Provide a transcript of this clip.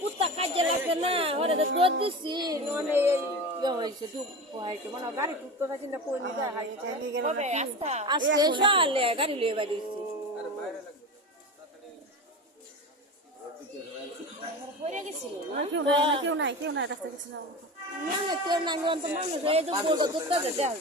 কুত্তা কাজে লাগবে না ওরা তো দুধ দিচ্ছি ননে হয়েছে মানে গাড়ি টুকতো না চিন্তা করে নিতে আজকে সকালে গাড়ি লিয়ে বাড়িয়েছি কেউ নাই রাস্তা গেছিল কেউ নাই মানুষ এই দুধ দেওয়া